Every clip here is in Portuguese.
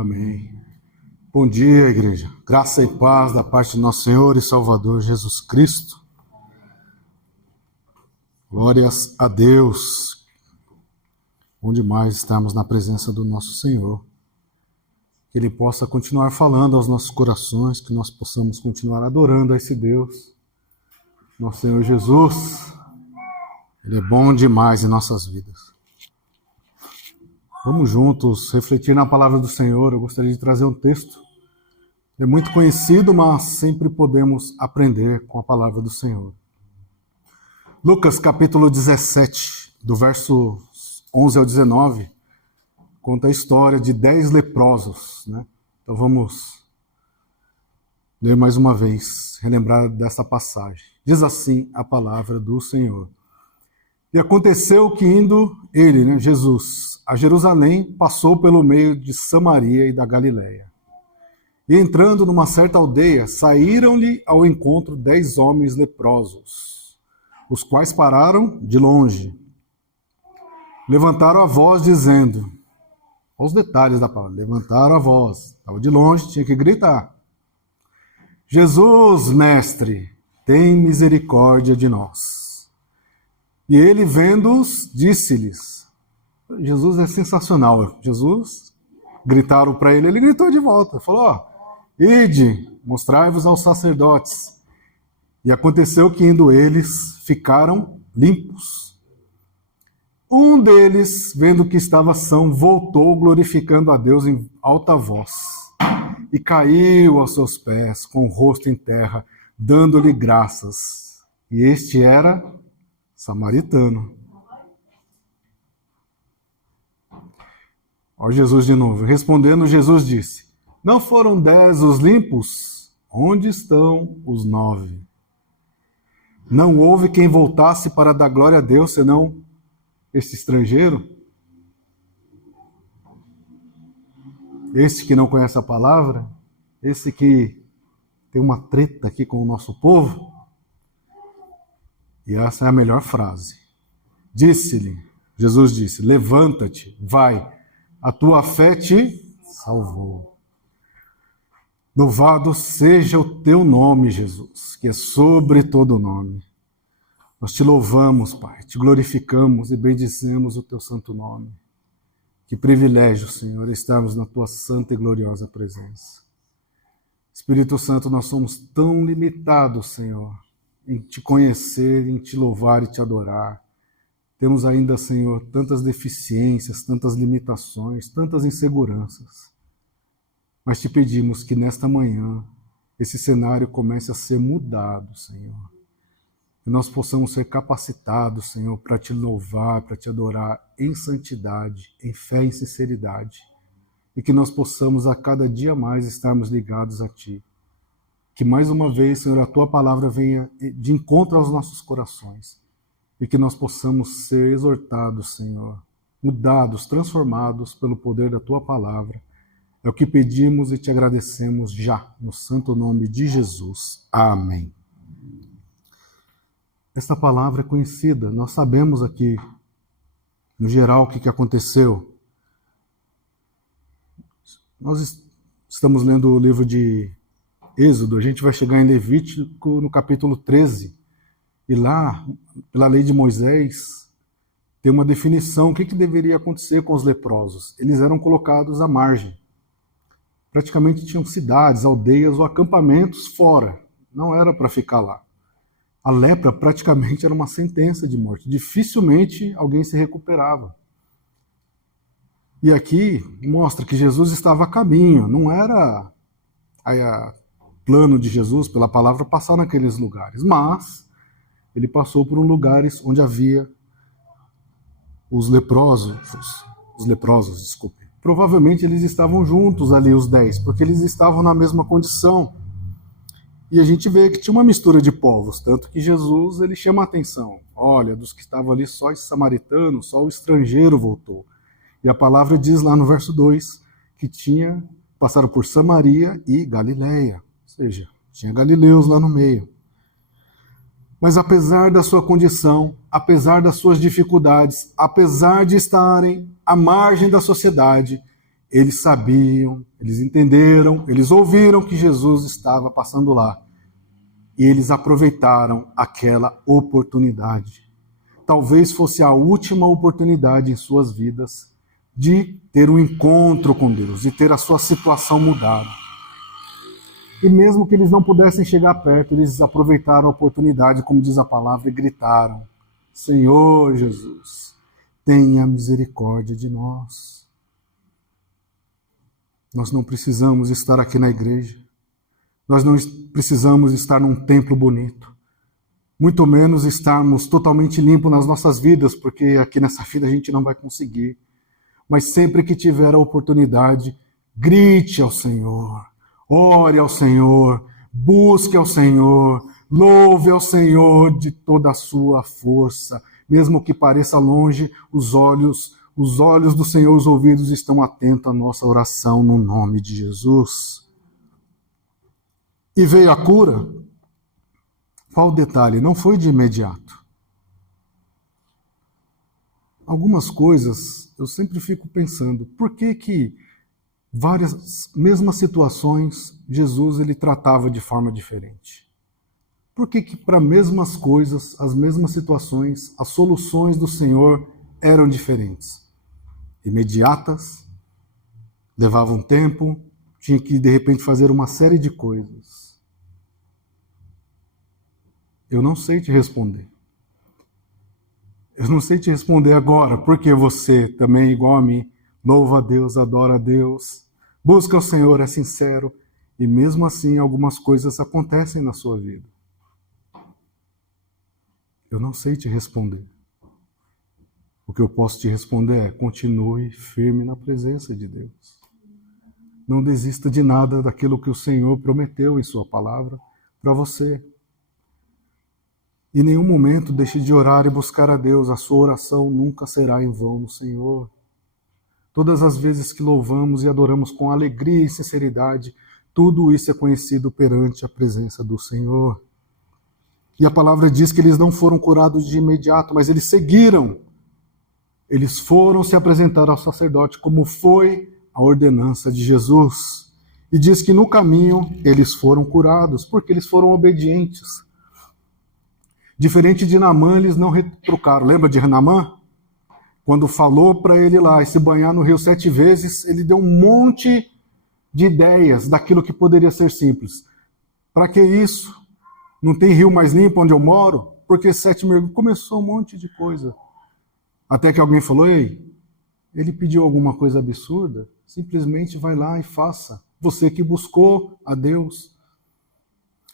Amém. Bom dia, igreja. Graça e paz da parte de nosso Senhor e Salvador Jesus Cristo. Glórias a Deus. Bom demais estarmos na presença do nosso Senhor. Que Ele possa continuar falando aos nossos corações, que nós possamos continuar adorando a esse Deus. Nosso Senhor Jesus, Ele é bom demais em nossas vidas. Vamos juntos refletir na palavra do Senhor. Eu gostaria de trazer um texto. É muito conhecido, mas sempre podemos aprender com a palavra do Senhor. Lucas capítulo 17, do verso 11 ao 19, conta a história de 10 leprosos, né? Então vamos ler mais uma vez, relembrar dessa passagem. Diz assim a palavra do Senhor. E aconteceu que indo ele, Jesus, a Jerusalém, passou pelo meio de Samaria e da Galiléia. E entrando numa certa aldeia, saíram-lhe ao encontro 10 homens leprosos, os quais pararam de longe. Levantaram a voz dizendo, olha os detalhes da palavra, levantaram a voz, estava de longe, tinha que gritar. Jesus, mestre, tem misericórdia de nós. E ele, vendo-os, disse-lhes, Jesus é sensacional. Jesus, gritaram para ele, ele gritou de volta. Falou, ide, mostrai-vos aos sacerdotes. E aconteceu que indo eles, ficaram limpos. Um deles, vendo que estava são, voltou glorificando a Deus em alta voz. E caiu aos seus pés, com o rosto em terra, dando-lhe graças. E este era samaritano. Olha Jesus de novo. Respondendo, Jesus disse, não foram 10 os limpos? Onde estão os 9? Não houve quem voltasse para dar glória a Deus, senão este estrangeiro? Esse que não conhece a palavra? Esse que tem uma treta aqui com o nosso povo? E essa é a melhor frase. Disse-lhe, Jesus disse, levanta-te, vai, a tua fé te salvou. Louvado seja o teu nome, Jesus, que é sobre todo nome. Nós te louvamos, Pai, te glorificamos e bendizemos o teu santo nome. Que privilégio, Senhor, estarmos na tua santa e gloriosa presença. Espírito Santo, nós somos tão limitados, Senhor, em te conhecer, em te louvar e te adorar. Temos ainda, Senhor, tantas deficiências, tantas limitações, tantas inseguranças. Mas te pedimos que nesta manhã esse cenário comece a ser mudado, Senhor. Que nós possamos ser capacitados, Senhor, para te louvar, para te adorar em santidade, em fé e em sinceridade. E que nós possamos a cada dia mais estarmos ligados a Ti. Que mais uma vez, Senhor, a Tua palavra venha de encontro aos nossos corações. E que nós possamos ser exortados, Senhor, mudados, transformados pelo poder da Tua palavra. É o que pedimos e te agradecemos já, no santo nome de Jesus. Amém. Esta palavra é conhecida, nós sabemos aqui, no geral, o que aconteceu. Nós estamos lendo o livro de Êxodo, a gente vai chegar em Levítico no capítulo 13, e lá, pela lei de Moisés, tem uma definição, o que deveria acontecer com os leprosos. Eles eram colocados à margem. Praticamente tinham cidades, aldeias ou acampamentos fora, não era para ficar lá. A lepra praticamente era uma sentença de morte, dificilmente alguém se recuperava. E aqui mostra que Jesus estava a caminho, não era plano de Jesus, pela palavra, passar naqueles lugares, mas ele passou por lugares onde havia os leprosos, desculpe. Provavelmente eles estavam juntos ali, os 10, porque eles estavam na mesma condição. E a gente vê que tinha uma mistura de povos, tanto que Jesus ele chama a atenção. Olha, dos que estavam ali, só os samaritanos, só o estrangeiro voltou. E a palavra diz lá no verso 2 que passaram por Samaria e Galiléia. Ou seja, tinha galileus lá no meio. Mas apesar da sua condição, apesar das suas dificuldades, apesar de estarem à margem da sociedade, eles sabiam, eles entenderam, eles ouviram que Jesus estava passando lá. E eles aproveitaram aquela oportunidade. Talvez fosse a última oportunidade em suas vidas de ter um encontro com Deus, de ter a sua situação mudada. E mesmo que eles não pudessem chegar perto, eles aproveitaram a oportunidade, como diz a palavra, e gritaram: Senhor Jesus, tenha misericórdia de nós. Nós não precisamos estar aqui na igreja. Nós não precisamos estar num templo bonito. Muito menos estarmos totalmente limpos nas nossas vidas, porque aqui nessa vida a gente não vai conseguir. Mas sempre que tiver a oportunidade, grite ao Senhor, ore ao Senhor, busque ao Senhor, louve ao Senhor de toda a sua força. Mesmo que pareça longe, os olhos do Senhor, os ouvidos estão atentos à nossa oração no nome de Jesus. E veio a cura. Qual o detalhe? Não foi de imediato. Algumas coisas eu sempre fico pensando, por que várias mesmas situações Jesus ele tratava de forma diferente? Por que para mesmas coisas, as mesmas situações, as soluções do Senhor eram diferentes? Imediatas, levavam tempo, tinha que de repente fazer uma série de coisas. Eu não sei te responder. Eu não sei te responder agora, porque você também, igual a mim, louva a Deus, adora a Deus, busca o Senhor, é sincero, e mesmo assim algumas coisas acontecem na sua vida. Eu não sei te responder. O que eu posso te responder é: continue firme na presença de Deus. Não desista de nada daquilo que o Senhor prometeu em sua palavra para você. Em nenhum momento deixe de orar e buscar a Deus. A sua oração nunca será em vão no Senhor. Todas as vezes que louvamos e adoramos com alegria e sinceridade, tudo isso é conhecido perante a presença do Senhor. E a palavra diz que eles não foram curados de imediato, mas eles seguiram. Eles foram se apresentar ao sacerdote, como foi a ordenança de Jesus. E diz que no caminho eles foram curados, porque eles foram obedientes. Diferente de Naamã, eles não retrucaram. Lembra de Naamã? Quando falou para ele lá e se banhar no rio 7 vezes, ele deu um monte de ideias daquilo que poderia ser simples. Para que isso? Não tem rio mais limpo onde eu moro? Porque 7 mergulhos começou um monte de coisa. Até que alguém falou: ei, ele pediu alguma coisa absurda? Simplesmente vai lá e faça. Você que buscou a Deus.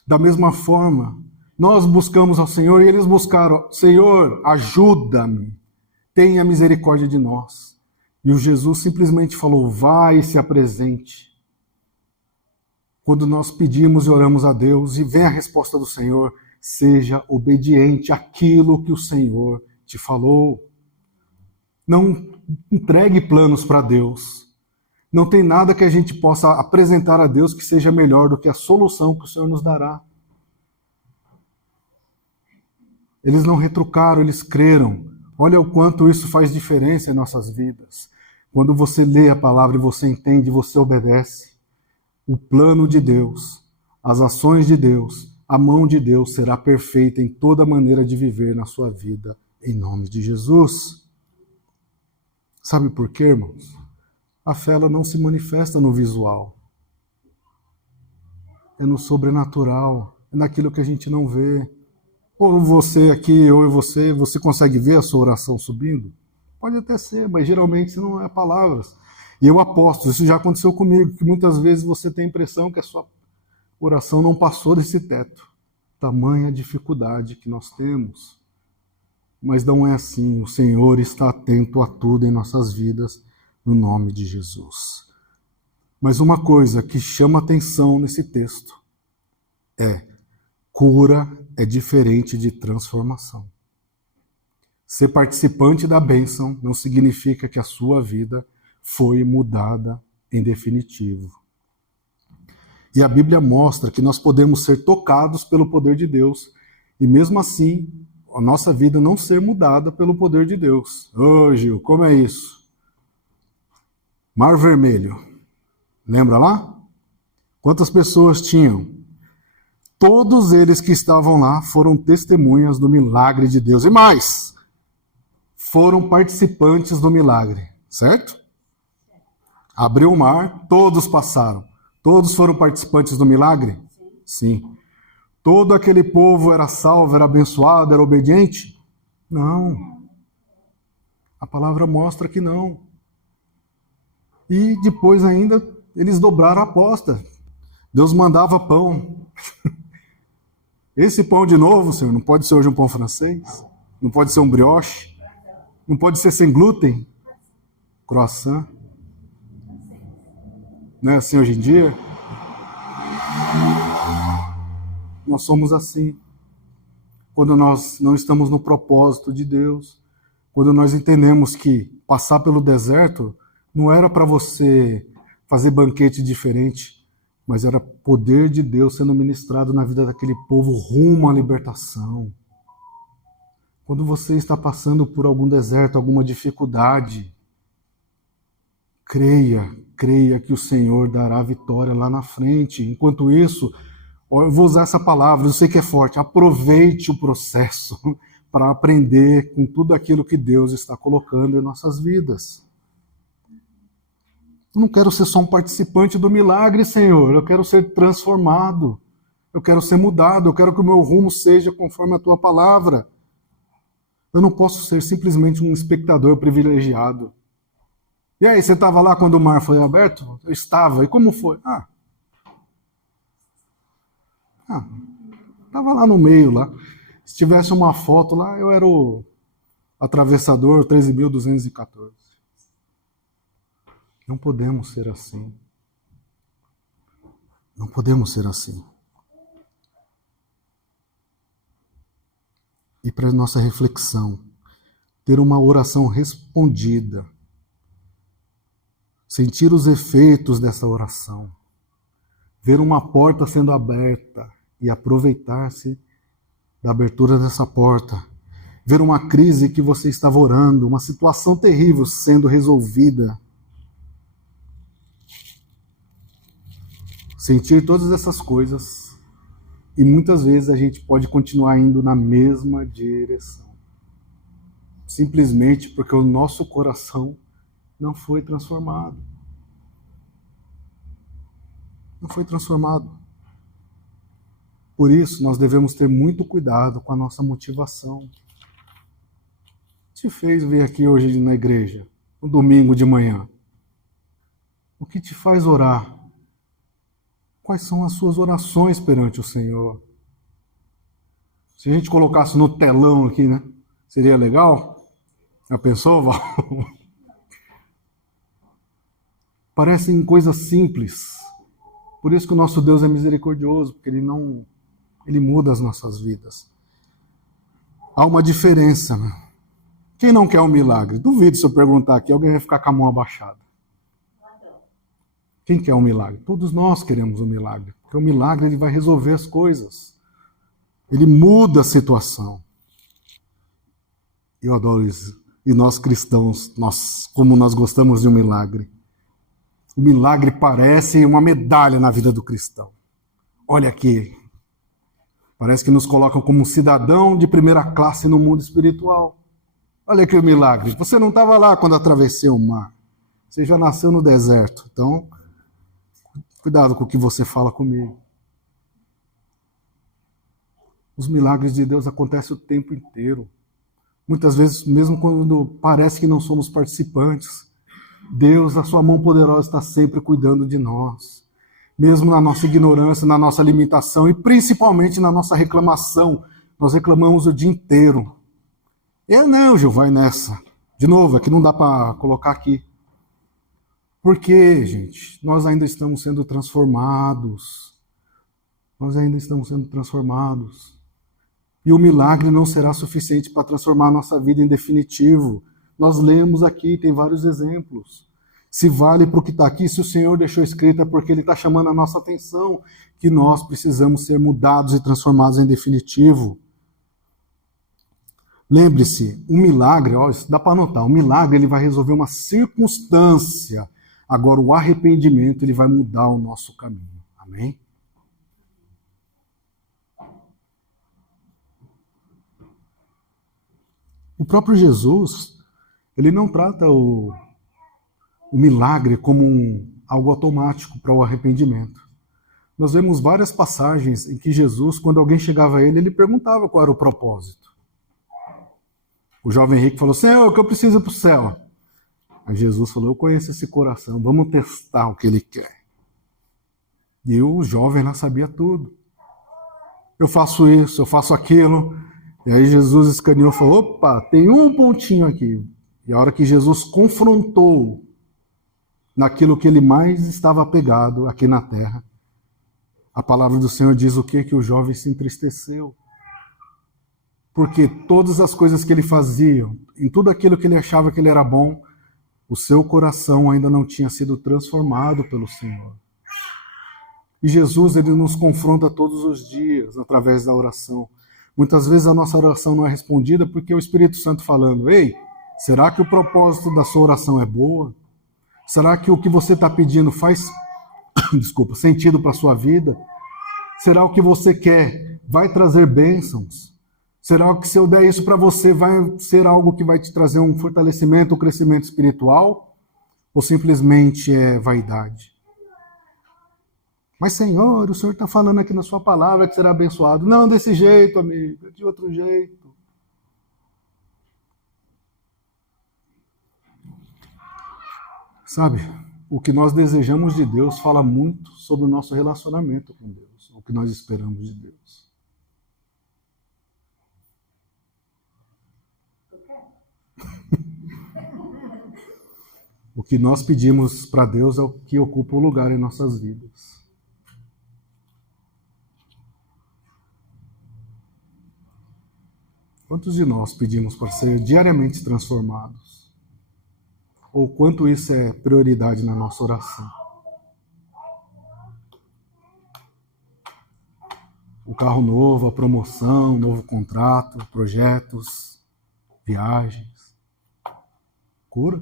Da mesma forma, nós buscamos ao Senhor e eles buscaram: Senhor, ajuda-me, tenha misericórdia de nós. E o Jesus simplesmente falou: vai e se apresente. Quando nós pedimos e oramos a Deus e vem a resposta do Senhor, seja obediente àquilo que o Senhor te falou. Não entregue planos para Deus. Não tem nada que a gente possa apresentar a Deus que seja melhor do que a solução que o Senhor nos dará. Eles não retrucaram, eles creram. Olha o quanto isso faz diferença em nossas vidas. Quando você lê a palavra e você entende, você obedece. O plano de Deus, as ações de Deus, a mão de Deus será perfeita em toda maneira de viver na sua vida, em nome de Jesus. Sabe por quê, irmãos? A fé ela não se manifesta no visual. É no sobrenatural, é naquilo que a gente não vê. Ou você aqui, ou você consegue ver a sua oração subindo? Pode até ser, mas geralmente não é palavras. E eu aposto, isso já aconteceu comigo, que muitas vezes você tem a impressão que a sua oração não passou desse teto. Tamanha dificuldade que nós temos. Mas não é assim, o Senhor está atento a tudo em nossas vidas, no nome de Jesus. Mas uma coisa que chama atenção nesse texto é: cura é diferente de transformação. Ser participante da bênção não significa que a sua vida foi mudada em definitivo. E a Bíblia mostra que nós podemos ser tocados pelo poder de Deus e mesmo assim a nossa vida não ser mudada pelo poder de Deus. Ô, Gil, como é isso? Mar Vermelho. Lembra lá? Quantas pessoas tinham? Todos eles que estavam lá foram testemunhas do milagre de Deus. E mais, foram participantes do milagre, certo? Abriu o mar, todos passaram. Todos foram participantes do milagre? Sim. Todo aquele povo era salvo, era abençoado, era obediente? Não. A palavra mostra que não. E depois ainda eles dobraram a aposta. Deus mandava pão. Esse pão de novo, Senhor, não pode ser hoje um pão francês? Não pode ser um brioche? Não pode ser sem glúten? Croissant? Não é assim hoje em dia? Nós somos assim. Quando nós não estamos no propósito de Deus, quando nós entendemos que passar pelo deserto não era para você fazer banquete diferente, mas era poder de Deus sendo ministrado na vida daquele povo rumo à libertação. Quando você está passando por algum deserto, alguma dificuldade, creia que o Senhor dará vitória lá na frente. Enquanto isso, eu vou usar essa palavra, eu sei que é forte, aproveite o processo para aprender com tudo aquilo que Deus está colocando em nossas vidas. Eu não quero ser só um participante do milagre, Senhor. Eu quero ser transformado. Eu quero ser mudado. Eu quero que o meu rumo seja conforme a Tua palavra. Eu não posso ser simplesmente um espectador privilegiado. E aí, você estava lá quando o mar foi aberto? Eu estava. E como foi? Estava lá no meio, lá. Se tivesse uma foto lá, eu era o atravessador 13.214. Não podemos ser assim. Não podemos ser assim. E para nossa reflexão, ter uma oração respondida, sentir os efeitos dessa oração, ver uma porta sendo aberta e aproveitar-se da abertura dessa porta, ver uma crise que você estava orando, uma situação terrível sendo resolvida, sentir todas essas coisas, e muitas vezes a gente pode continuar indo na mesma direção. Simplesmente porque o nosso coração não foi transformado. Não foi transformado. Por isso, nós devemos ter muito cuidado com a nossa motivação. O que te fez vir aqui hoje na igreja, no domingo de manhã? O que te faz orar? Quais são as suas orações perante o Senhor? Se a gente colocasse no telão aqui, né? Seria legal? Já pensou, Val? Parecem coisas simples. Por isso que o nosso Deus é misericordioso, porque Ele muda as nossas vidas. Há uma diferença, né? Quem não quer um milagre? Duvido se eu perguntar aqui, alguém vai ficar com a mão abaixada. Quem quer um milagre? Todos nós queremos um milagre, porque o milagre ele vai resolver as coisas. Ele muda a situação. Eu adoro isso. E nós cristãos, como nós gostamos de um milagre. O milagre parece uma medalha na vida do cristão. Olha aqui. Parece que nos colocam como um cidadão de primeira classe no mundo espiritual. Olha aqui o milagre. Você não estava lá quando atravessei o mar. Você já nasceu no deserto. Então, cuidado com o que você fala comigo. Os milagres de Deus acontecem o tempo inteiro. Muitas vezes, mesmo quando parece que não somos participantes, Deus, a sua mão poderosa, está sempre cuidando de nós. Mesmo na nossa ignorância, na nossa limitação e principalmente na nossa reclamação. Nós reclamamos o dia inteiro. Não, Gil, vai nessa. De novo, aqui não dá para colocar aqui. Porque, gente, nós ainda estamos sendo transformados. Nós ainda estamos sendo transformados. E o milagre não será suficiente para transformar a nossa vida em definitivo. Nós lemos aqui, tem vários exemplos. Se vale para o que está aqui, se o Senhor deixou escrito é porque Ele está chamando a nossa atenção, que nós precisamos ser mudados e transformados em definitivo. Lembre-se, um milagre, isso dá para anotar, um milagre ele vai resolver uma circunstância. Agora o arrependimento, ele vai mudar o nosso caminho. Amém? O próprio Jesus, ele não trata o milagre como algo automático para o arrependimento. Nós vemos várias passagens em que Jesus, quando alguém chegava a ele, ele perguntava qual era o propósito. O jovem rico falou, Senhor, o que eu preciso para o céu? Aí Jesus falou, eu conheço esse coração, vamos testar o que ele quer. E o jovem lá sabia tudo. Eu faço isso, eu faço aquilo. E aí Jesus escaneou e falou, opa, tem um pontinho aqui. E a hora que Jesus confrontou naquilo que ele mais estava apegado aqui na terra, a palavra do Senhor diz o quê? Que o jovem se entristeceu. Porque todas as coisas que ele fazia, em tudo aquilo que ele achava que ele era bom, o seu coração ainda não tinha sido transformado pelo Senhor. E Jesus, ele nos confronta todos os dias através da oração. Muitas vezes a nossa oração não é respondida porque o Espírito Santo falando, ei, será que o propósito da sua oração é boa? Será que o que você está pedindo faz sentido para a sua vida? Será o que você quer vai trazer bênçãos? Será que se eu der isso para você vai ser algo que vai te trazer um fortalecimento, um crescimento espiritual? Ou simplesmente é vaidade? Mas Senhor, o Senhor está falando aqui na sua palavra que será abençoado. Não desse jeito, amigo, de outro jeito. Sabe, o que nós desejamos de Deus fala muito sobre o nosso relacionamento com Deus, o que nós esperamos de Deus. O que nós pedimos para Deus é o que ocupa o lugar em nossas vidas. Quantos de nós pedimos para ser diariamente transformados? Ou quanto isso é prioridade na nossa oração? O carro novo, a promoção, novo contrato, projetos, viagens, cura?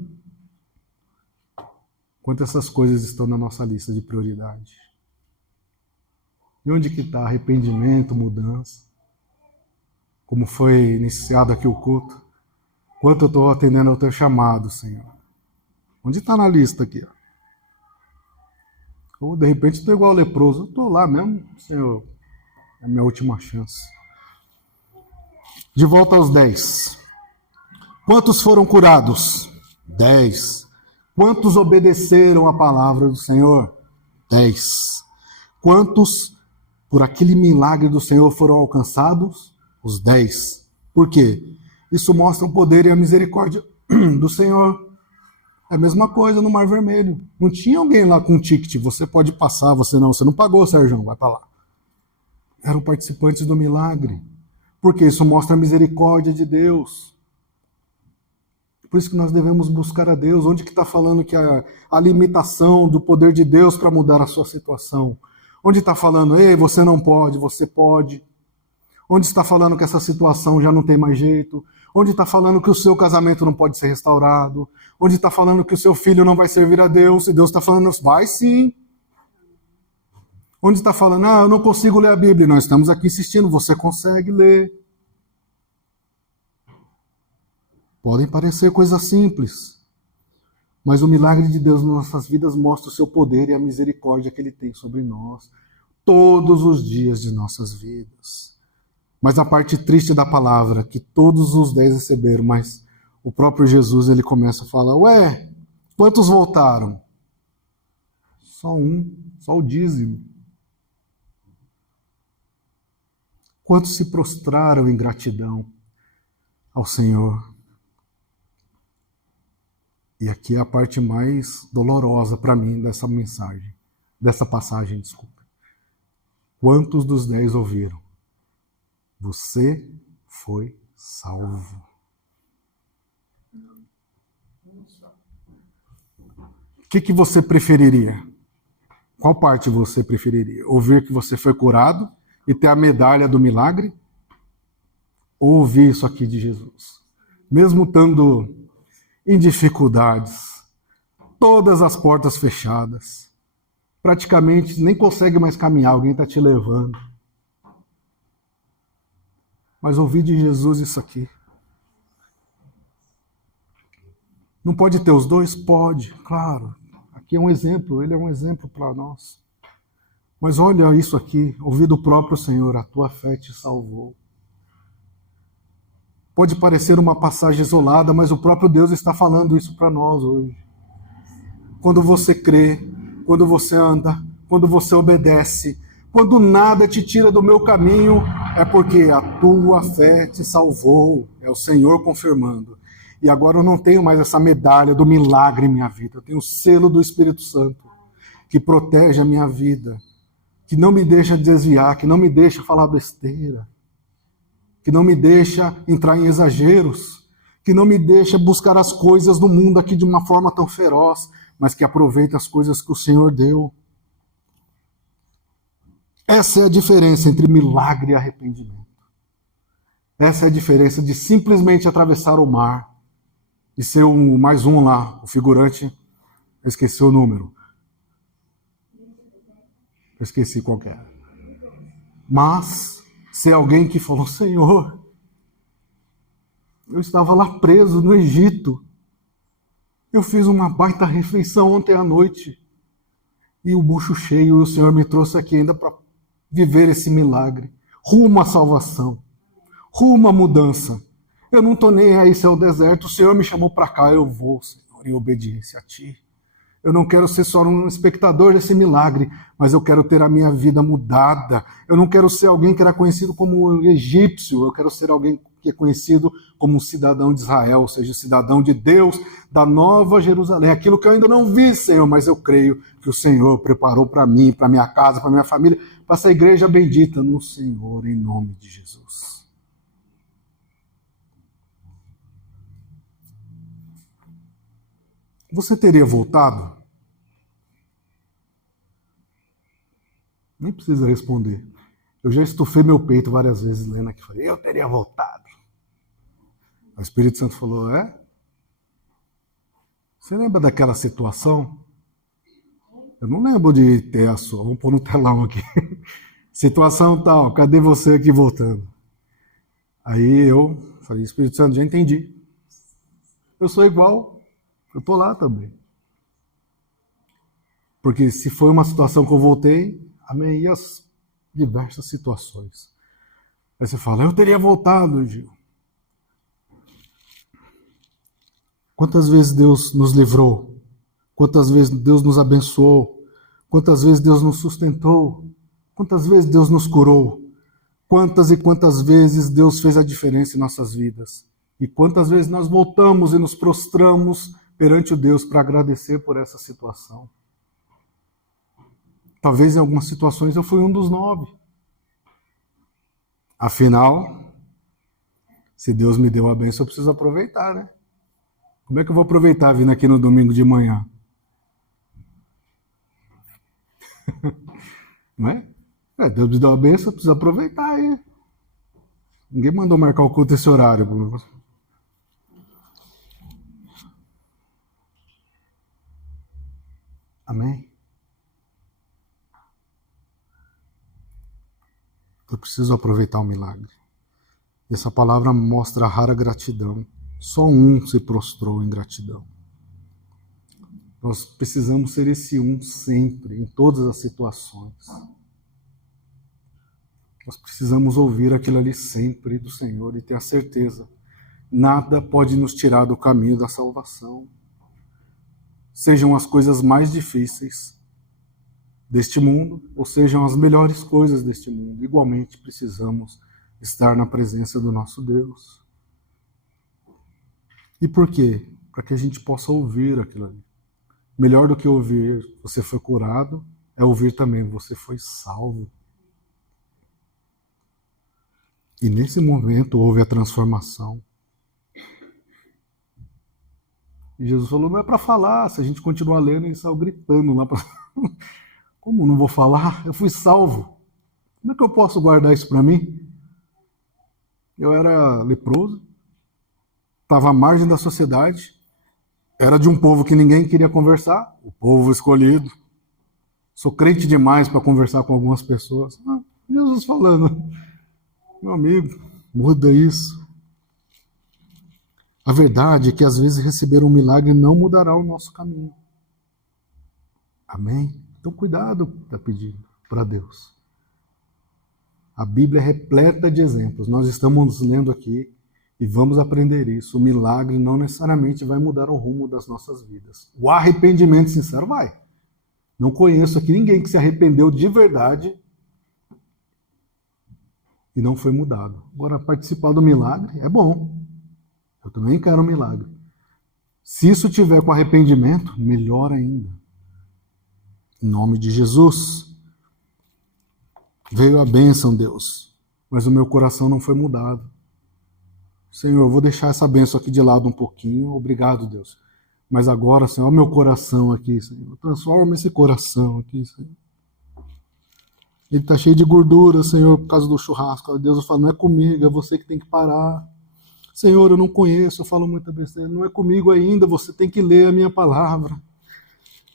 Quanto essas coisas estão na nossa lista de prioridade? E onde que está arrependimento, mudança? Como foi iniciado aqui o culto? Quanto eu estou atendendo ao teu chamado, Senhor? Onde está na lista aqui? Ou de repente estou igual ao leproso. Eu estou lá mesmo, Senhor. É a minha última chance. De volta aos 10. Quantos foram curados? 10. Quantos obedeceram a palavra do Senhor? 10. Quantos, por aquele milagre do Senhor, foram alcançados? Os 10. Por quê? Isso mostra o poder e a misericórdia do Senhor. É a mesma coisa no Mar Vermelho. Não tinha alguém lá com um ticket, você pode passar, você não pagou, Sérgio, vai para lá. Eram participantes do milagre. Porque isso mostra a misericórdia de Deus. Por isso que nós devemos buscar a Deus. Onde que está falando que a limitação do poder de Deus para mudar a sua situação? Onde está falando, ei, você não pode, você pode. Onde está falando que essa situação já não tem mais jeito? Onde está falando que o seu casamento não pode ser restaurado? Onde está falando que o seu filho não vai servir a Deus? E Deus está falando, vai sim. Onde está falando, eu não consigo ler a Bíblia. Nós estamos aqui insistindo, você consegue ler. Podem parecer coisas simples, mas o milagre de Deus nas nossas vidas mostra o seu poder e a misericórdia que Ele tem sobre nós todos os dias de nossas vidas. Mas a parte triste da palavra, que todos os 10 receberam, mas o próprio Jesus, ele começa a falar, quantos voltaram? Só um, só o dízimo. Quantos se prostraram em gratidão ao Senhor? E aqui é a parte mais dolorosa para mim dessa mensagem, dessa passagem, desculpa. Quantos dos 10 ouviram? Você foi salvo. O que você preferiria? Qual parte você preferiria? Ouvir que você foi curado e ter a medalha do milagre? Ou ouvir isso aqui de Jesus? Mesmo estando em dificuldades, todas as portas fechadas. Praticamente nem consegue mais caminhar, alguém está te levando. Mas ouvi de Jesus isso aqui. Não pode ter os dois? Pode, claro. Aqui é um exemplo, ele é um exemplo para nós. Mas olha isso aqui, ouvi do próprio Senhor, a tua fé te salvou. Pode parecer uma passagem isolada, mas o próprio Deus está falando isso para nós hoje. Quando você crê, quando você anda, quando você obedece, quando nada te tira do meu caminho, é porque a tua fé te salvou. É o Senhor confirmando. E agora eu não tenho mais essa medalha do milagre em minha vida. Eu tenho o selo do Espírito Santo, que protege a minha vida, que não me deixa desviar, que não me deixa falar besteira, que não me deixa entrar em exageros, que não me deixa buscar as coisas do mundo aqui de uma forma tão feroz, mas que aproveita as coisas que o Senhor deu. Essa é a diferença entre milagre e arrependimento. Essa é a diferença de simplesmente atravessar o mar e ser mais um lá, o figurante, eu esqueci o número. Eu esqueci qual que era. Mas ser alguém que falou, Senhor, eu estava lá preso no Egito. Eu fiz uma baita refeição ontem à noite. E o bucho cheio, e o Senhor me trouxe aqui ainda para viver esse milagre. Rumo à salvação. Rumo à mudança. Eu não estou nem aí se é o deserto. O Senhor me chamou para cá, eu vou, Senhor, em obediência a Ti. Eu não quero ser só um espectador desse milagre, mas eu quero ter a minha vida mudada. Eu não quero ser alguém que era conhecido como egípcio, eu quero ser alguém que é conhecido como um cidadão de Israel, ou seja, cidadão de Deus, da Nova Jerusalém. Aquilo que eu ainda não vi, Senhor, mas eu creio que o Senhor preparou para mim, para minha casa, para minha família, para essa igreja bendita no Senhor, em nome de Jesus. Você teria voltado? Nem precisa responder. Eu já estufei meu peito várias vezes lendo aqui. Falei, eu teria voltado. O Espírito Santo falou, é? Você lembra daquela situação? Eu não lembro de ter a sua. Vamos pôr no telão aqui. Situação tal, cadê você aqui voltando? Aí eu falei, Espírito Santo, já entendi. Eu sou igual. Eu estou lá também. Porque se foi uma situação que eu voltei, amém, e as diversas situações. Aí você fala, eu teria voltado, Gil. Quantas vezes Deus nos livrou? Quantas vezes Deus nos abençoou? Quantas vezes Deus nos sustentou? Quantas vezes Deus nos curou? Quantas e quantas vezes Deus fez a diferença em nossas vidas? E quantas vezes nós voltamos e nos prostramos perante o Deus para agradecer por essa situação? Talvez em algumas situações eu fui um dos 9. Afinal, se Deus me deu a bênção, eu preciso aproveitar, né? Como é que eu vou aproveitar vindo aqui no domingo de manhã? Não é? Deus me deu a bênção, eu preciso aproveitar aí. Ninguém mandou marcar o culto esse horário. Amém? Eu preciso aproveitar o milagre. E essa palavra mostra a rara gratidão. Só um se prostrou em gratidão. Nós precisamos ser esse um sempre, em todas as situações. Nós precisamos ouvir aquilo ali sempre do Senhor e ter a certeza. Nada pode nos tirar do caminho da salvação. Sejam as coisas mais difíceis deste mundo, ou sejam as melhores coisas deste mundo. Igualmente precisamos estar na presença do nosso Deus. E por quê? Para que a gente possa ouvir aquilo ali. Melhor do que ouvir, você foi curado, é ouvir também, você foi salvo. E nesse momento houve a transformação. E Jesus falou, não é para falar, se a gente continuar lendo, ele saiu gritando lá. Como não vou falar? Eu fui salvo. Como é que eu posso guardar isso para mim? Eu era leproso, estava à margem da sociedade, Era de um povo que ninguém queria conversar, o povo escolhido. Sou crente demais para conversar com algumas pessoas. Jesus falando, meu amigo, muda isso. A verdade é que às vezes receber um milagre não mudará o nosso caminho. Amém? Então cuidado para pedir para Deus. A Bíblia é repleta de exemplos. Nós estamos lendo aqui e vamos aprender isso. O milagre não necessariamente vai mudar o rumo das nossas vidas. O arrependimento sincero vai. Não conheço aqui ninguém que se arrependeu de verdade e não foi mudado. Agora, participar do milagre é bom. Eu também quero um milagre. Se isso tiver com arrependimento, melhor ainda. Em nome de Jesus. Veio a bênção, Deus, mas o meu coração não foi mudado. Senhor, eu vou deixar essa bênção aqui de lado um pouquinho. Obrigado, Deus. Mas agora, Senhor, olha o meu coração aqui, Senhor. Transforma esse coração aqui, Senhor. Ele está cheio de gordura, Senhor, por causa do churrasco. Deus, eu falo, não é comigo, é você que tem que parar. Senhor, eu não conheço, eu falo muita besteira. Não é comigo ainda, você tem que ler a minha palavra.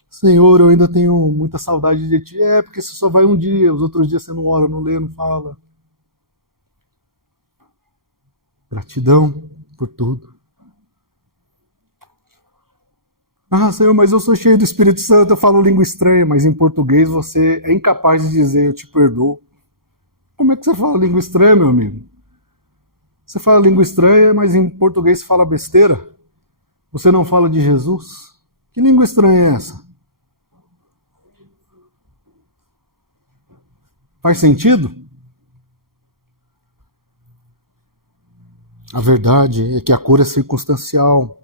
Senhor, eu ainda tenho muita saudade de Ti. É, porque você só vai um dia, os outros dias você não ora, não lê, não fala. Gratidão por tudo. Ah, Senhor, mas eu sou cheio do Espírito Santo, eu falo língua estranha, mas em português você é incapaz de dizer eu te perdoo. Como é que você fala língua estranha, meu amigo? Você fala língua estranha, mas em português você fala besteira? Você não fala de Jesus? Que língua estranha é essa? Faz sentido? A verdade é que a cura é circunstancial,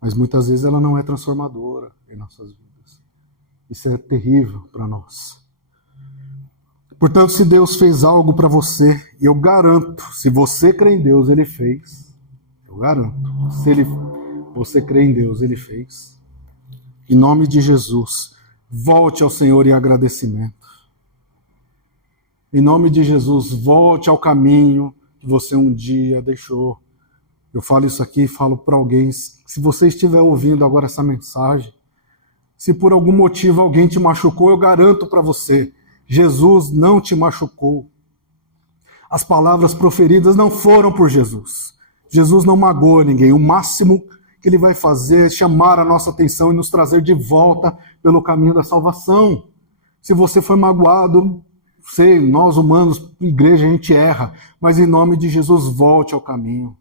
mas muitas vezes ela não é transformadora em nossas vidas. Isso é terrível para nós. Portanto, se Deus fez algo para você, e eu garanto, se você crê em Deus, Ele fez. Eu garanto. Se você crê em Deus, Ele fez. Em nome de Jesus, volte ao Senhor em agradecimento. Em nome de Jesus, volte ao caminho que você um dia deixou. Eu falo isso aqui e falo para alguém, se você estiver ouvindo agora essa mensagem, se por algum motivo alguém te machucou, eu garanto para você, Jesus não te machucou. As palavras proferidas não foram por Jesus. Jesus não magoa ninguém. O máximo que Ele vai fazer é chamar a nossa atenção e nos trazer de volta pelo caminho da salvação. Se você foi magoado, sei, nós humanos, igreja, a gente erra, mas em nome de Jesus, volte ao caminho.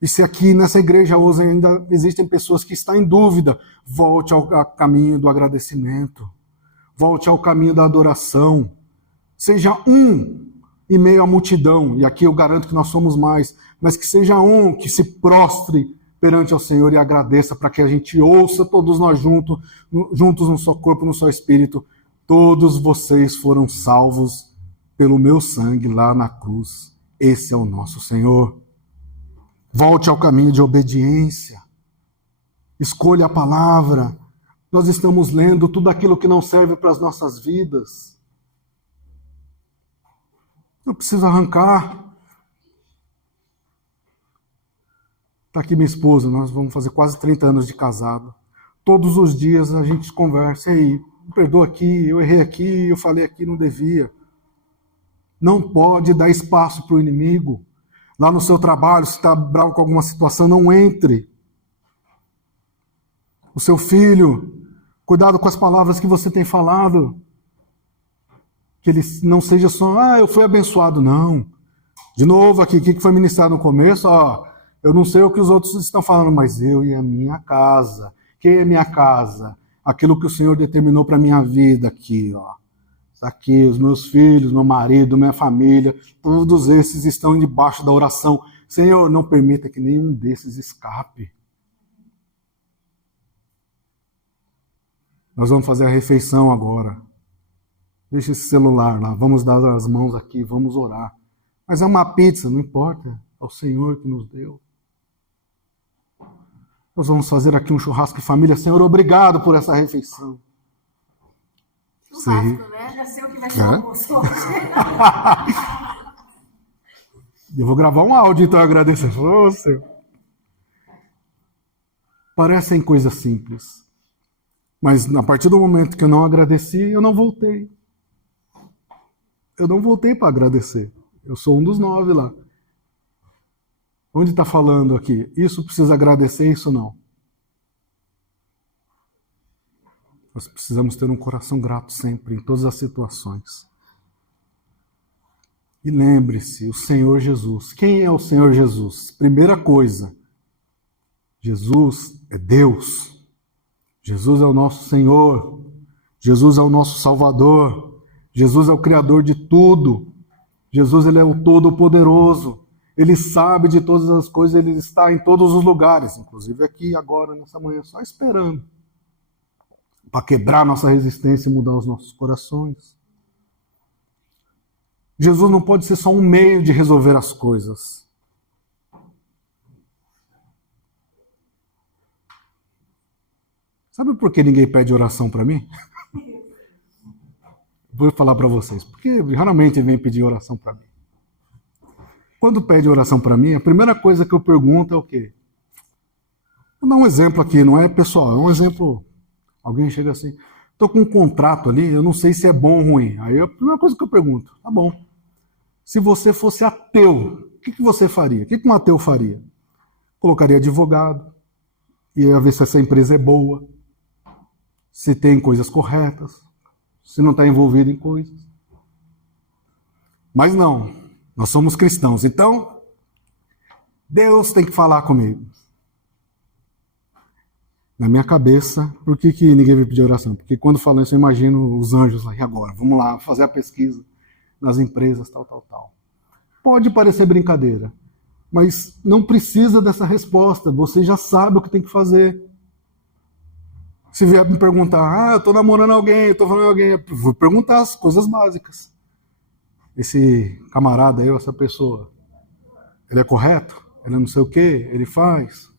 E se aqui nessa igreja hoje ainda existem pessoas que estão em dúvida, volte ao caminho do agradecimento. Volte ao caminho da adoração. Seja um em meio à multidão, e aqui eu garanto que nós somos mais, mas que seja um que se prostre perante ao Senhor e agradeça para que a gente ouça todos nós juntos num só corpo, num só espírito. Todos vocês foram salvos pelo meu sangue lá na cruz. Esse é o nosso Senhor. Volte ao caminho de obediência. Escolha a palavra. Nós estamos lendo tudo aquilo que não serve para as nossas vidas. Eu preciso arrancar. Está aqui minha esposa, nós vamos fazer quase 30 anos de casado. Todos os dias a gente conversa. E aí, me perdoa aqui, eu errei aqui, eu falei aqui, não devia. Não pode dar espaço para o inimigo. Lá no seu trabalho, se está bravo com alguma situação, não entre. O seu filho, cuidado com as palavras que você tem falado. Que ele não seja só, eu fui abençoado, não. De novo aqui, o que foi ministrado no começo? Eu não sei o que os outros estão falando, mas eu e a minha casa. Quem é minha casa? Aquilo que o Senhor determinou para a minha vida aqui, Está aqui, os meus filhos, meu marido, minha família, todos esses estão debaixo da oração. Senhor, não permita que nenhum desses escape. Nós vamos fazer a refeição agora. Deixa esse celular lá, vamos dar as mãos aqui, vamos orar. Mas é uma pizza, não importa, é o Senhor que nos deu. Nós vamos fazer aqui um churrasco de família. Senhor, obrigado por essa refeição. Churrasco, né? Já sei o que vai ser o almoço hoje. Eu vou gravar um áudio, então, agradecendo. Ô, Senhor. Parecem coisas simples. Mas a partir do momento que eu não agradeci, eu não voltei. Eu não voltei para agradecer. Eu sou um dos 9 lá. Onde está falando aqui? Isso precisa agradecer, isso não. Nós precisamos ter um coração grato sempre, em todas as situações. E lembre-se, o Senhor Jesus. Quem é o Senhor Jesus? Primeira coisa, Jesus é Deus. Jesus é o nosso Senhor. Jesus é o nosso Salvador. Jesus é o Criador de tudo. Jesus, ele é o Todo-Poderoso. Ele sabe de todas as coisas, ele está em todos os lugares, inclusive aqui agora, nessa manhã, só esperando para quebrar nossa resistência e mudar os nossos corações. Jesus não pode ser só um meio de resolver as coisas. Sabe por que ninguém pede oração para mim? Vou falar para vocês. Porque raramente vem pedir oração para mim. Quando pede oração para mim, a primeira coisa que eu pergunto é o quê? Vou dar um exemplo aqui, não é pessoal, é um exemplo. Alguém chega assim, estou com um contrato ali, eu não sei se é bom ou ruim. Aí a primeira coisa que eu pergunto, tá bom. Se você fosse ateu, o que você faria? O que um ateu faria? Colocaria advogado, ia ver se essa empresa é boa, se tem coisas corretas, se não está envolvido em coisas. Mas não, nós somos cristãos, então Deus tem que falar comigo. Na minha cabeça, por que ninguém vai pedir oração? Porque quando falam isso eu imagino os anjos lá, e agora? Vamos lá, fazer a pesquisa nas empresas, tal. Pode parecer brincadeira, mas não precisa dessa resposta, você já sabe o que tem que fazer. Se vier me perguntar, eu estou namorando alguém, eu estou falando alguém, eu vou perguntar as coisas básicas. Esse camarada aí, essa pessoa, ele é correto? Ele não sei o quê? Ele faz?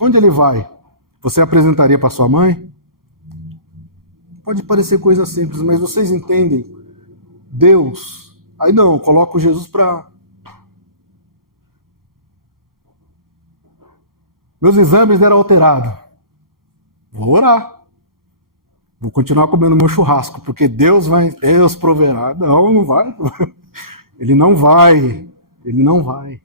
Onde ele vai? Você apresentaria para sua mãe? Pode parecer coisa simples, mas vocês entendem? Deus, aí não, coloco Jesus para... Meus exames deram alterado. Vou orar. Vou continuar comendo meu churrasco, porque Deus proverá. Não, não vai. Ele não vai. Ele não vai.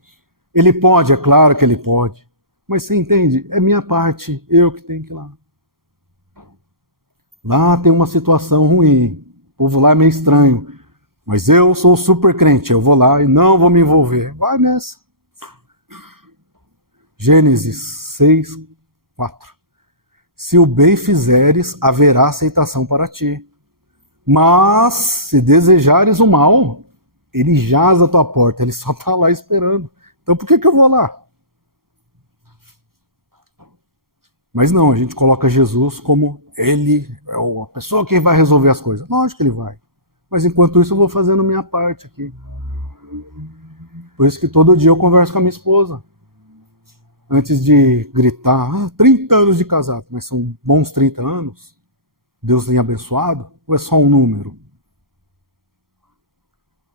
Ele pode, é claro que ele pode. Mas você entende? É minha parte, eu que tenho que ir lá. Lá tem uma situação ruim. O povo lá é meio estranho. Mas eu sou super crente, eu vou lá e não vou me envolver. Vai nessa. Gênesis 6, 4. Se o bem fizeres, haverá aceitação para ti. Mas, se desejares o mal, ele jaz à tua porta, ele só está lá esperando. Então, por que eu vou lá? Mas não, a gente coloca Jesus como ele é a pessoa que vai resolver as coisas. Lógico que ele vai. Mas enquanto isso eu vou fazendo minha parte aqui. Por isso que todo dia eu converso com a minha esposa. Antes de gritar, 30 anos de casado, mas são bons 30 anos? Deus tem abençoado? Ou é só um número?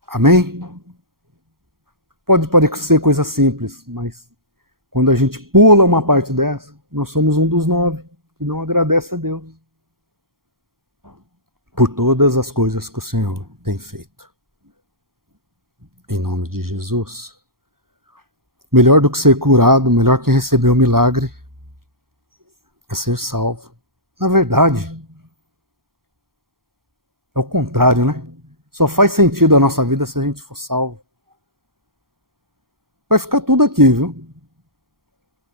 Amém? Pode parecer coisa simples, mas quando a gente pula uma parte dessa, nós somos um dos 9 que não agradece a Deus por todas as coisas que o Senhor tem feito. Em nome de Jesus. Melhor do que ser curado, melhor que receber o milagre, é ser salvo. Na verdade, é o contrário, né? Só faz sentido a nossa vida se a gente for salvo. Vai ficar tudo aqui, viu?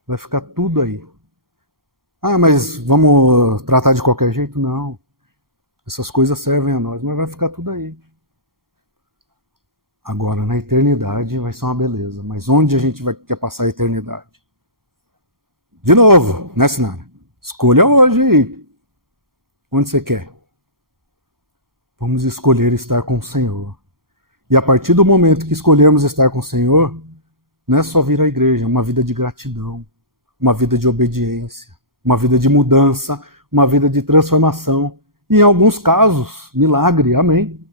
Vai ficar tudo aí. Mas vamos tratar de qualquer jeito? Não. Essas coisas servem a nós, mas vai ficar tudo aí. Agora, na eternidade, vai ser uma beleza. Mas onde a gente quer passar a eternidade? De novo, né, Sinara? Escolha hoje aí. Onde você quer? Vamos escolher estar com o Senhor. E a partir do momento que escolhemos estar com o Senhor, não é só vir à igreja, é uma vida de gratidão, uma vida de obediência, uma vida de mudança, uma vida de transformação. E em alguns casos, milagre, amém.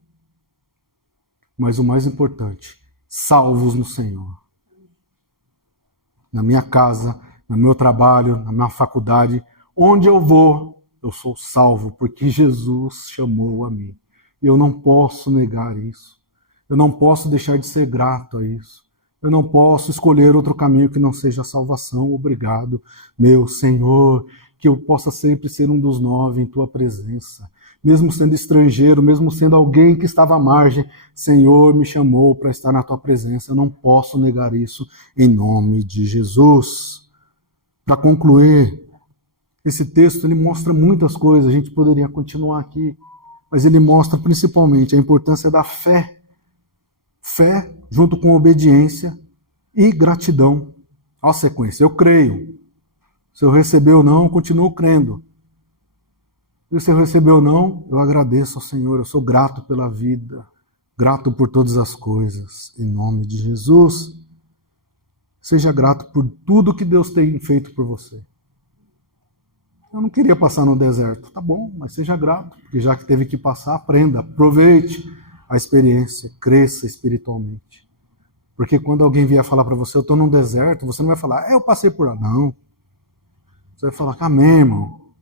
Mas o mais importante, salvos no Senhor. Na minha casa, no meu trabalho, na minha faculdade, onde eu vou, eu sou salvo, porque Jesus chamou a mim. E eu não posso negar isso. Eu não posso deixar de ser grato a isso. Eu não posso escolher outro caminho que não seja a salvação. Obrigado, meu Senhor, que eu possa sempre ser um dos 9 em tua presença. Mesmo sendo estrangeiro, mesmo sendo alguém que estava à margem, Senhor me chamou para estar na tua presença. Eu não posso negar isso em nome de Jesus. Para concluir, esse texto ele mostra muitas coisas, a gente poderia continuar aqui, mas ele mostra principalmente a importância da fé. Fé junto com obediência e gratidão. Olha a sequência, eu creio. Se eu receber ou não, eu continuo crendo. E se eu receber ou não, eu agradeço ao Senhor, eu sou grato pela vida, grato por todas as coisas, em nome de Jesus. Seja grato por tudo que Deus tem feito por você. Eu não queria passar no deserto, tá bom, mas seja grato, porque já que teve que passar, aprenda, aproveite a experiência, cresça espiritualmente. Porque quando alguém vier falar para você, eu estou num deserto, você não vai falar, eu passei por lá. Não. Você vai falar, amém, irmão.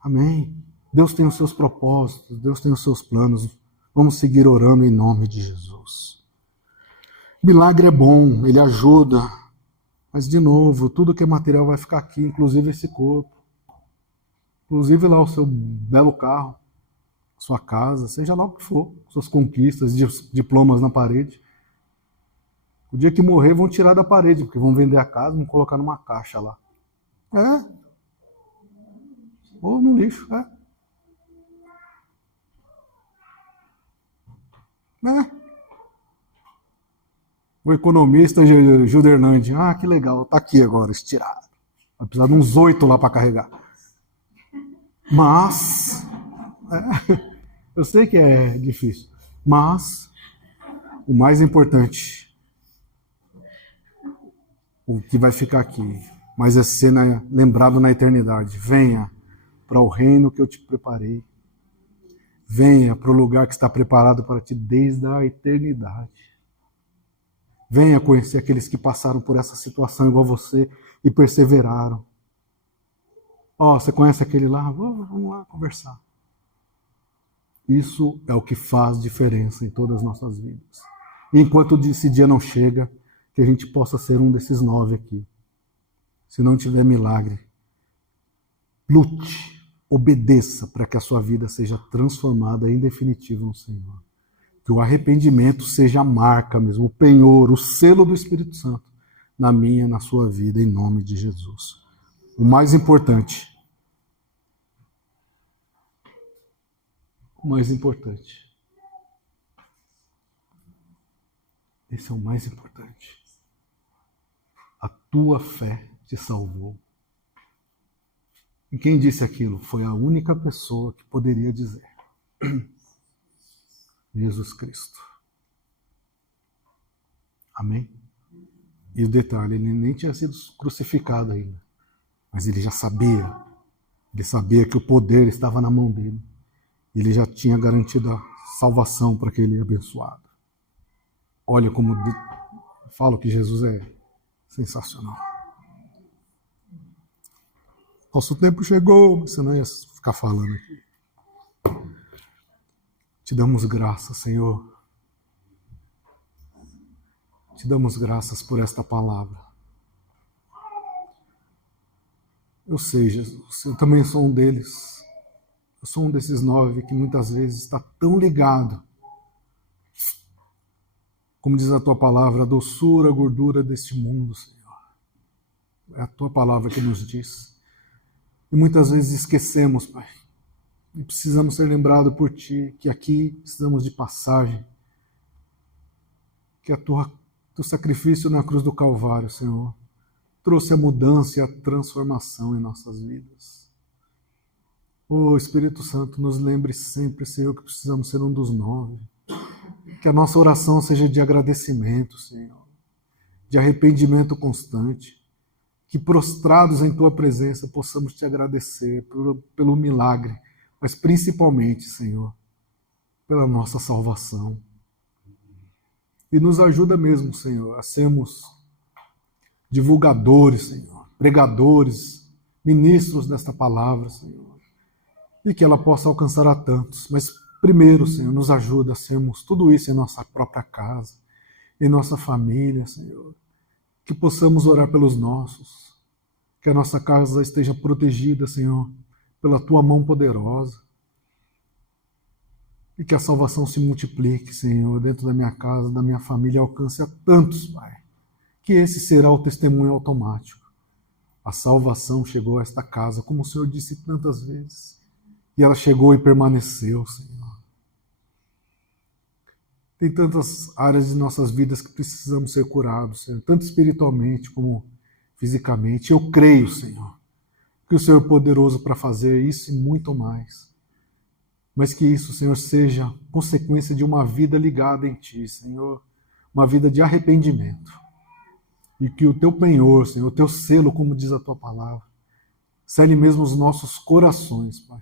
Amém. Deus tem os seus propósitos, Deus tem os seus planos. Vamos seguir orando em nome de Jesus. Milagre é bom, ele ajuda. Mas, de novo, tudo que é material vai ficar aqui, inclusive esse corpo. Inclusive lá o seu belo carro, sua casa, seja lá o que for, suas conquistas, diplomas na parede. O dia que morrer vão tirar da parede, porque vão vender a casa, vão colocar numa caixa lá. Ou no lixo, O economista Gilder Hernandes, que legal, tá aqui agora, estirado. Vai precisar de uns 8 lá para carregar. Mas, eu sei que é difícil, mas o mais importante, o que vai ficar aqui, mas é ser lembrado na eternidade. Venha para o reino que eu te preparei. Venha para o lugar que está preparado para ti desde a eternidade. Venha conhecer aqueles que passaram por essa situação igual você e perseveraram. Você conhece aquele lá? Vamos lá conversar. Isso é o que faz diferença em todas as nossas vidas. E enquanto esse dia não chega, que a gente possa ser um desses 9 aqui. Se não tiver milagre, lute, obedeça para que a sua vida seja transformada em definitivo no Senhor. Que o arrependimento seja a marca mesmo, o penhor, o selo do Espírito Santo na minha, na sua vida, em nome de Jesus. O mais importante, esse é o mais importante. A tua fé te salvou. E quem disse aquilo? Foi a única pessoa que poderia dizer. Jesus Cristo. Amém? E o detalhe, ele nem tinha sido crucificado ainda. Mas ele já sabia. Ele sabia que o poder estava na mão dele. Ele já tinha garantido a salvação para aquele abençoado. Olha como eu falo que Jesus é sensacional. Nosso tempo chegou, você não ia ficar falando aqui. Te damos graças, Senhor. Te damos graças por esta palavra. Eu sei, Jesus, eu também sou um deles. Eu sou um desses 9 que muitas vezes está tão ligado, como diz a tua palavra, a doçura, a gordura deste mundo, Senhor. É a tua palavra que nos diz. E muitas vezes esquecemos, Pai. E precisamos ser lembrados por Ti, que aqui precisamos de passagem. Que teu sacrifício na cruz do Calvário, Senhor, trouxe a mudança e a transformação em nossas vidas. Espírito Santo, nos lembre sempre, Senhor, que precisamos ser um dos 9. Que a nossa oração seja de agradecimento, Senhor, de arrependimento constante. Que prostrados em Tua presença possamos Te agradecer pelo milagre, mas principalmente, Senhor, pela nossa salvação. E nos ajuda mesmo, Senhor, a sermos divulgadores, Senhor, pregadores, ministros desta palavra, Senhor, e que ela possa alcançar a tantos. Mas primeiro, Senhor, nos ajuda a sermos tudo isso em nossa própria casa, em nossa família, Senhor, que possamos orar pelos nossos, que a nossa casa esteja protegida, Senhor, pela Tua mão poderosa, e que a salvação se multiplique, Senhor, dentro da minha casa, da minha família, alcance a tantos, Pai, que esse será o testemunho automático. A salvação chegou a esta casa, como o Senhor disse tantas vezes, e ela chegou e permaneceu, Senhor. Tem tantas áreas de nossas vidas que precisamos ser curados, Senhor, tanto espiritualmente como fisicamente. Eu creio, Senhor, que o Senhor é poderoso para fazer isso e muito mais. Mas que isso, Senhor, seja consequência de uma vida ligada em Ti, Senhor, uma vida de arrependimento. E que o Teu penhor, Senhor, o Teu selo, como diz a Tua palavra, cele mesmo os nossos corações, Pai.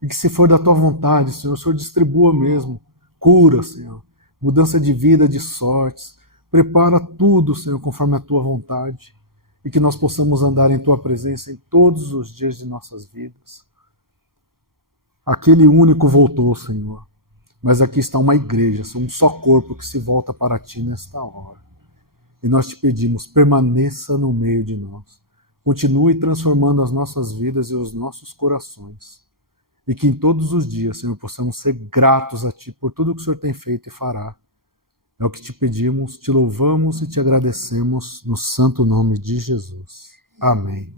E que se for da Tua vontade, Senhor, o Senhor distribua mesmo cura, Senhor, mudança de vida, de sortes. Prepara tudo, Senhor, conforme a Tua vontade. E que nós possamos andar em Tua presença em todos os dias de nossas vidas. Aquele único voltou, Senhor. Mas aqui está uma igreja, um só corpo que se volta para Ti nesta hora. E nós Te pedimos, permaneça no meio de nós. Continue transformando as nossas vidas e os nossos corações. E que em todos os dias, Senhor, possamos ser gratos a Ti por tudo que o Senhor tem feito e fará. É o que Te pedimos, Te louvamos e Te agradecemos no santo nome de Jesus. Amém.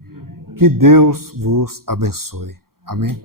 Que Deus vos abençoe. Amém.